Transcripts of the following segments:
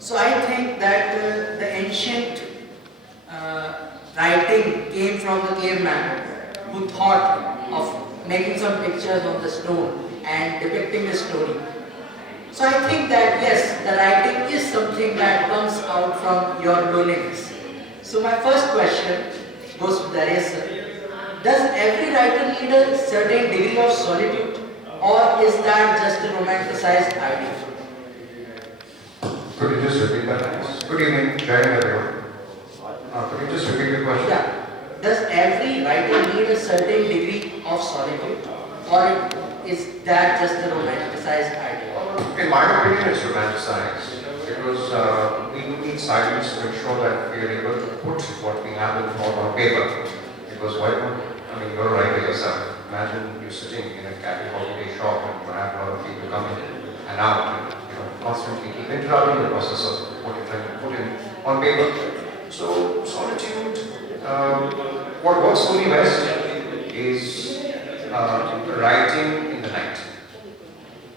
So I think that the ancient writing came from the caveman who thought of making some pictures on the stone and depicting a story. So I think that yes, the writing is something that comes out from your loneliness. So my first question goes to Darius sir. Does every writer need a certain degree of solitude, or is that just a romanticized idea? Could you just repeat that, please? Good evening, joining everyone. Could you just repeat the question? Yeah. Does every writer need a certain degree of solitude, or is that just a romanticized idea? In my opinion, it's romanticized because we need silence to ensure that we are able to put what we have in thought on paper. Because why don't, I mean, you're a writer yourself. Imagine you sitting in a casual holiday shop and you have a lot of people coming in and out and constantly keep interrupting the process of what you're trying to put in on paper. So solitude, what works for me best is writing in the night.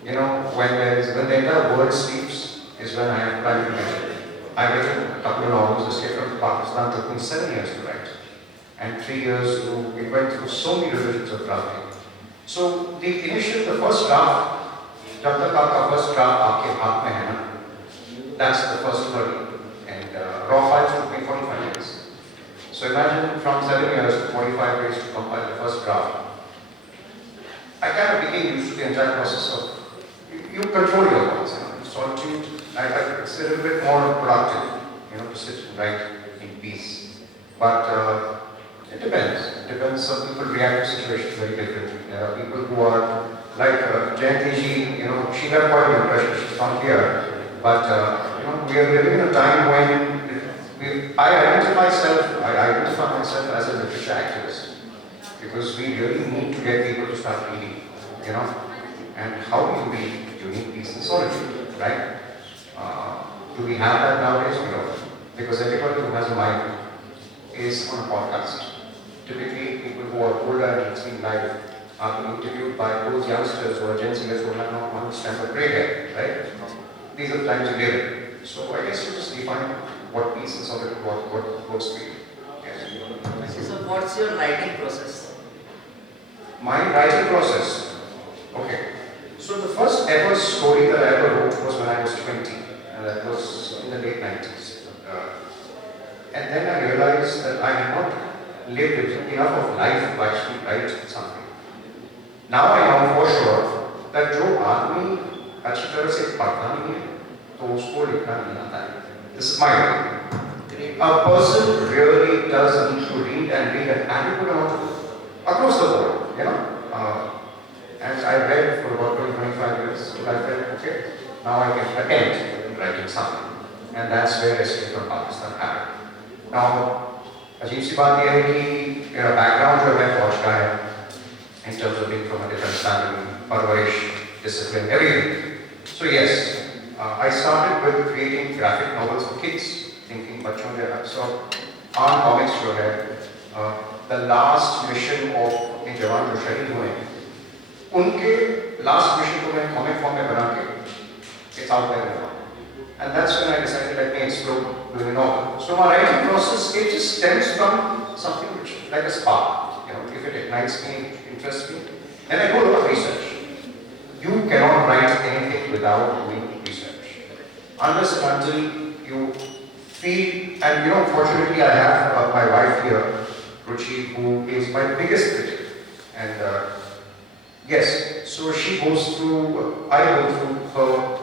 When the entire world sleeps is when I have time to write. I've written a couple of novels. Escape from Pakistan took me 7 years to write, and 3 years it went through so many revisions of drafting. So the first draft, जब तक आपका first draft आपके हाथ में है ना, that's the first hurdle. And raw files took me 45 years. So imagine from 7 years to 45 days to compile the first draft. I kind of became used to the entire process of you control your thoughts. Solitude, it's a little bit more productive, to sit and write in peace. But it depends. It depends. Some people react to situations very differently. There are people who are like Jayanti ji, she got quite an impression. She's not here. But we are living in a time when I identify myself as a literature activist because we really need to get people to start reading. And how do you read? You need peace and solitude, right? Do we have that nowadays? We don't. Because everybody who has a mind is on a podcast. Typically, people who are older and it's been live are being interviewed by those youngsters or Gen Zers who have not one stamp of grey hair, right? These are the times we live in. So I guess you just define what peace and solitude, what works for you. Yes. So what's your writing process? My writing process. Okay. So the first ever story that I ever wrote was when I was 20, and that was in the late 90s. And then I realized that I had not lived enough of life to actually write something. Now I know for sure that जो आदमी अच्छी तरह से पढ़ता नहीं है, तो उसको लिखना नहीं आता है. This is my opinion. A person really does need to read and read an adequate amount of across the board, and I read for about 25 years, so I felt, okay, now I can attempt writing something. And that's where Escape from Pakistan happened. Now, अजीब सी बात यह है कि मेरा background जो है फौज का है, in terms of being from a different family, परवरिश, discipline, everything. So yes, I started with creating graphic novels for kids, thinking बच्चों के so on comics जो है, the last mission of इन जवान जो शहीद हुए हैं, उनके लास्ट मिशन को मैं कॉमिक फॉर्म में बना के it's out there now. And that's when I decided let me explore doing a novel. So my writing process, it just stems from something which like a spark. If it ignites me, interests me, then I do a lot of research. You cannot write anything without doing research. Unless and until you feel, and fortunately I have my wife here, Ruchi, who is my biggest critic. And yes, so she goes through, I go through her,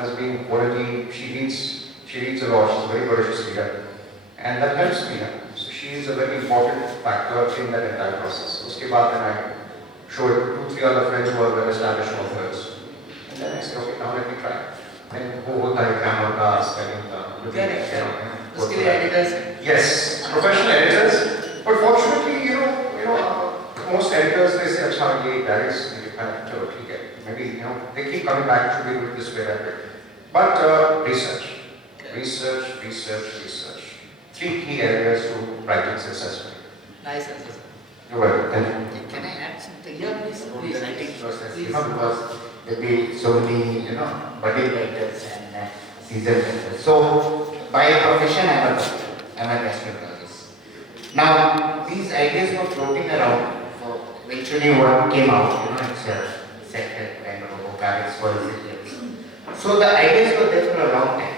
as being quality, she reads a lot, she's a very voracious reader. And that helps me. So she is a very important factor in that entire process. Uske baad then I showed 2-3 other friends who are well established authors. And then I said, okay, now let me try. And who hota hai grammar ka, spelling ka, looking at editors. Yes, professional editors. But fortunately, most editors, they say, अच्छा ये Darius चलो ठीक है. Maybe they keep coming back to be with this way that way. But research. 3 key areas to writing successfully. Nice answer. You're welcome. Can I add something? Yeah, please. Writing process, Please. because there be so many, budding writers and seasoned veteran. So, by profession, I'm a gastroenterologist. Now, these ideas were floating around. So, eventually, what came out, it's a sector kind of a vocabulary for resilience. So, the ideas were there for a long time.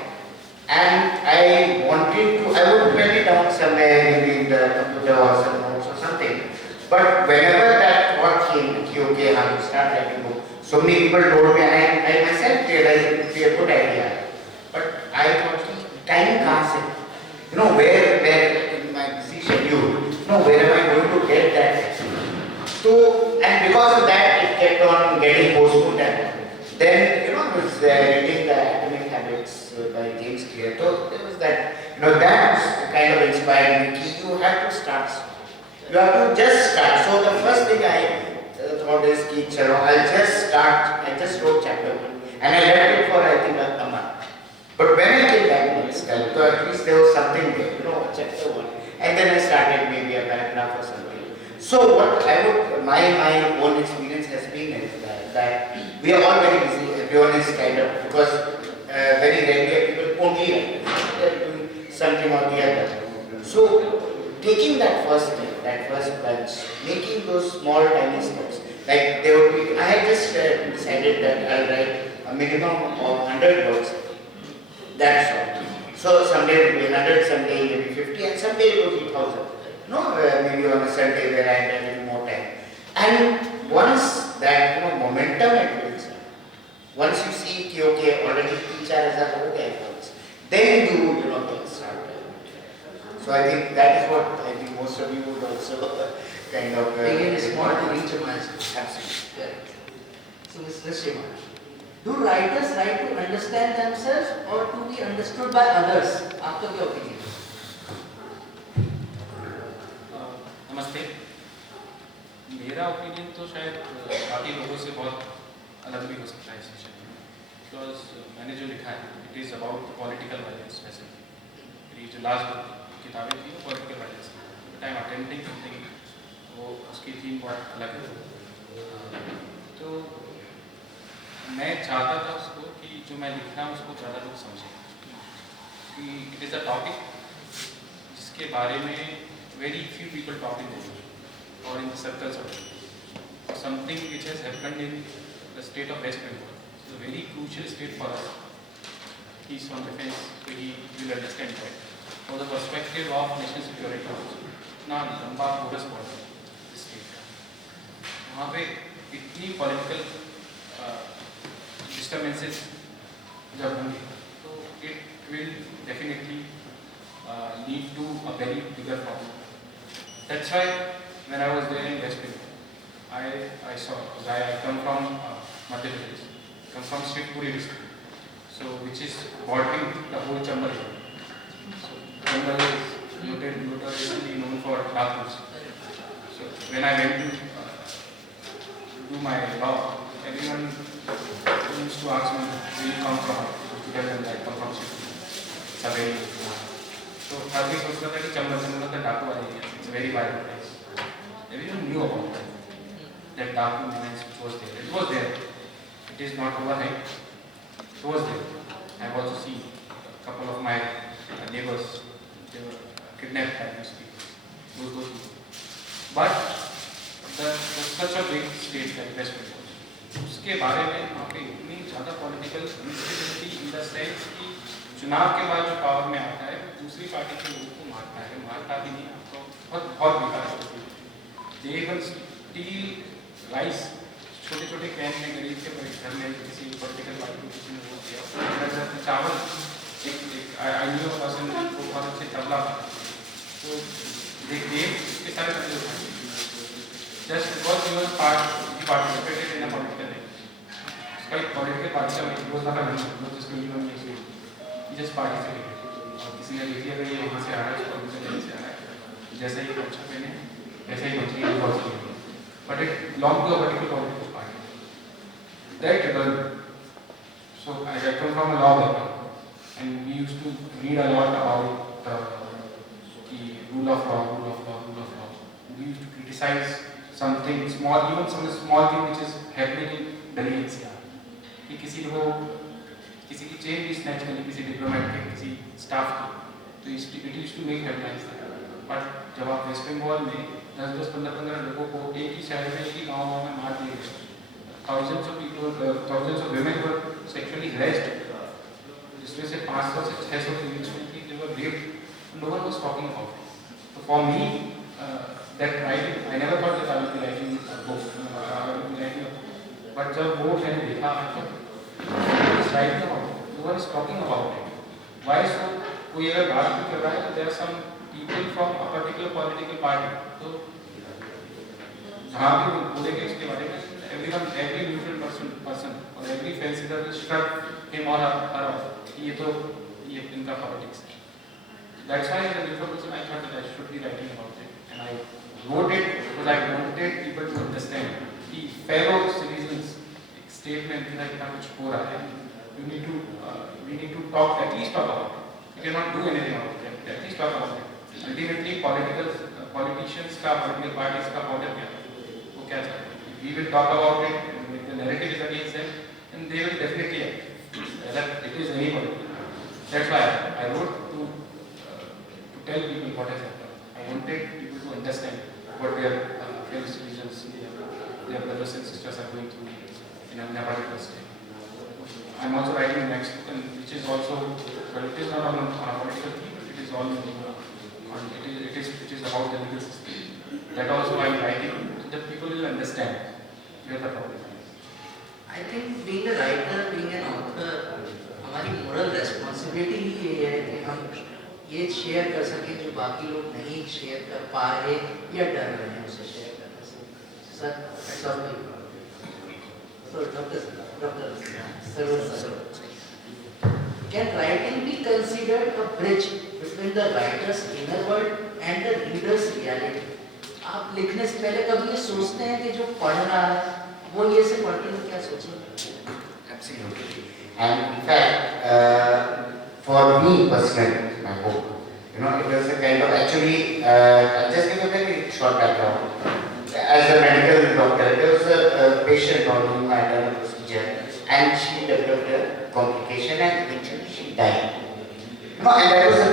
And I would write it down somewhere, maybe in the computer or some notes or something. But whenever that thought came, okay, how to start writing book, so many people told me, and I myself realized it would be a good idea. But I thought, time can't. Where in my busy schedule, where am I going to get that? So, and because of that, it kept on getting postponed. And then, I was reading the Atomic Habits by James Clear. So, there was that, that kind of inspired me. You have to start. You have to just start. So, the first thing I thought is, I'll just start. I just wrote chapter 1. And I left it for, I think, a month. But when I came back next time, so at least there was something there, chapter 1. And then I started maybe a paragraph or something. So what my own experience has been is that we are all very busy. Everyone is kind of, because very rarely people only write. They are doing something or the other. So taking that first step, that first plunge, making those small tiny steps, like there would be, I had just decided that I'll write a minimum of 100 words. That's all. So someday it will be 100, someday it will be 50, and someday it will be 1,000. Maybe on a Sunday where I had a little more time. And once that momentum it builds up, once you see okay, already teacher as a whole efforts, then you can start. So I think that is what I think most of you would also kind of begin small to reach a milestone. Absolutely. Yeah. So let's say, do writers write to understand themselves or to be understood by others? After your opinion. नमस्ते मेरा opinion तो शायद बाकी लोगों से बहुत अलग भी हो सकता है इस विषय में बिकॉज मैंने जो लिखा है it is about political violence specifically मेरी जो लास्ट किताबें थी वो political violence but I am attempting something वो उसकी थीम बहुत अलग है तो मैं चाहता था उसको कि जो मैं लिख रहा हूँ उसको ज़्यादा लोग समझें कि इट इज़ अ टॉपिक जिसके बारे में very few people talk in the news or in the circles of it. Something which has happened in the state of West Bengal. It's a very crucial state for us. He's from defense, so he will understand that. For the perspective of national security also. Now, लंबा focus पड़ा इस state का. वहाँ पे इतनी political disturbances जब होंगे, तो it will definitely lead to a very bigger problem. That's why when I was there in West Bengal, I saw, because I come from Madhya Pradesh, come from Shivpuri district, so which is bordering the whole Chambal area. So Chambal is notoriously known for Rathus. So when I went to do my law, everyone used to ask me, where you come from? To tell them that I come from Shivpuri. It's a very so हर कोई सोचता था कि चंबल का डाकू वाला area it's very wild place everyone knew about that daku menace it was there it is not overnight it was there I have also seen couple of my neighbors they were kidnapped by these people those but the such a big state like West Bengal उसके बारे में वहाँ पे इतनी ज़्यादा political instability in the sense कि चुनाव के बाद जो पावर में आता है दूसरी पार्टी के लोगों को मारता भी नहीं आपको बहुत बेकार स्थिति दे इवन स्टील राइस छोटे छोटे कैन में गरीब के घर में किसी पॉलिटिकल पार्टी को किसी ने वोट दिया चावल एक आई न्यू पर्सन को बहुत अच्छे तबला तो देखिए इसके सारे खर्चे उठाए just because he was participated in a political उसका एक पॉलिटिकल पार्टी का योजना का नहीं जिसको यूनियन जस्ट पार्टिसिपेटेड और किसी ने लिख लिया कि ये वहाँ से आ रहा है उसको यहीं से आ रहा है जैसे ही अच्छा पहने वैसे ही मंत्री पहुँच but it belong to a particular political party that rebel so I come from a law background and we used to read a lot about the rule of law. We used to criticize something small, even some small thing which is happening in Delhi NCR. कि किसी को किसी की chain भी snatch कर ली किसी diplomat के, किसी स्टाफ की, तो it used to make headlines. But जब आप वेस्ट बंगाल में 10-10, 15-15 लोगों को एक ही शहर में, एक ही गाँव में मार दिए गए, thousands of people, thousands of women were sexually harassed, जिसमें से 500 से 600 के बीच में थी, they were raped, no one was talking about it. So for me, that writing, I never thought that I would be writing a book, but जब वो मैंने देखा, is writing about it, no one is talking about it. Why so? कोई अगर बात भी कर रहा है तो there are some people from a particular political party, तो जहाँ भी बोलेंगे इसके बारे में, everyone, every neutral person or every fence sitter will shrug him or her off. ये इनका politics है. That's why as a neutral person I thought that I should be writing about it, and I wrote it because I wanted people to understand कि fellow citizens एक statement कि क्या कुछ हो रहा है. We need to talk, at least talk about it. We cannot do anything about it. At least talk about it. Ultimately, politicians का, political parties का order क्या है? वो क्या चाहते हैं? We will talk about it. If the narrative is against them, and they will definitely act. Whether it is anybody. That's why I wrote to tell people what has happened. I wanted people to understand what their fellow citizens, their brothers and sisters are going through in a particular state. I'm also writing the next book, and which is also, but it is not on a political theme, but it is all it is about the legal system. That also I'm writing so that people will understand where the problem is. I think being a writer, being an author, हमारी moral responsibility ही ये है कि हम ये share कर सकें जो बाकी लोग नहीं शेयर कर पा रहे या डर रहे हैं उसे शेयर करने से. Sir, that's all. So, Dr. Can writing be considered a bridge between the writer's inner world and the reader's reality? आप लिखने से पहले कभी ये सोचते हैं कि जो पढ़ रहा है वो ये से पढ़ के क्या सोचेगा? Absolutely. And in fact, for me personally, my book, it was a kind of actually, I'll just give a very short background. As a medical doctor, there was a patient on whom I had done a procedure, and she developed a complication, and eventually she died. And that was a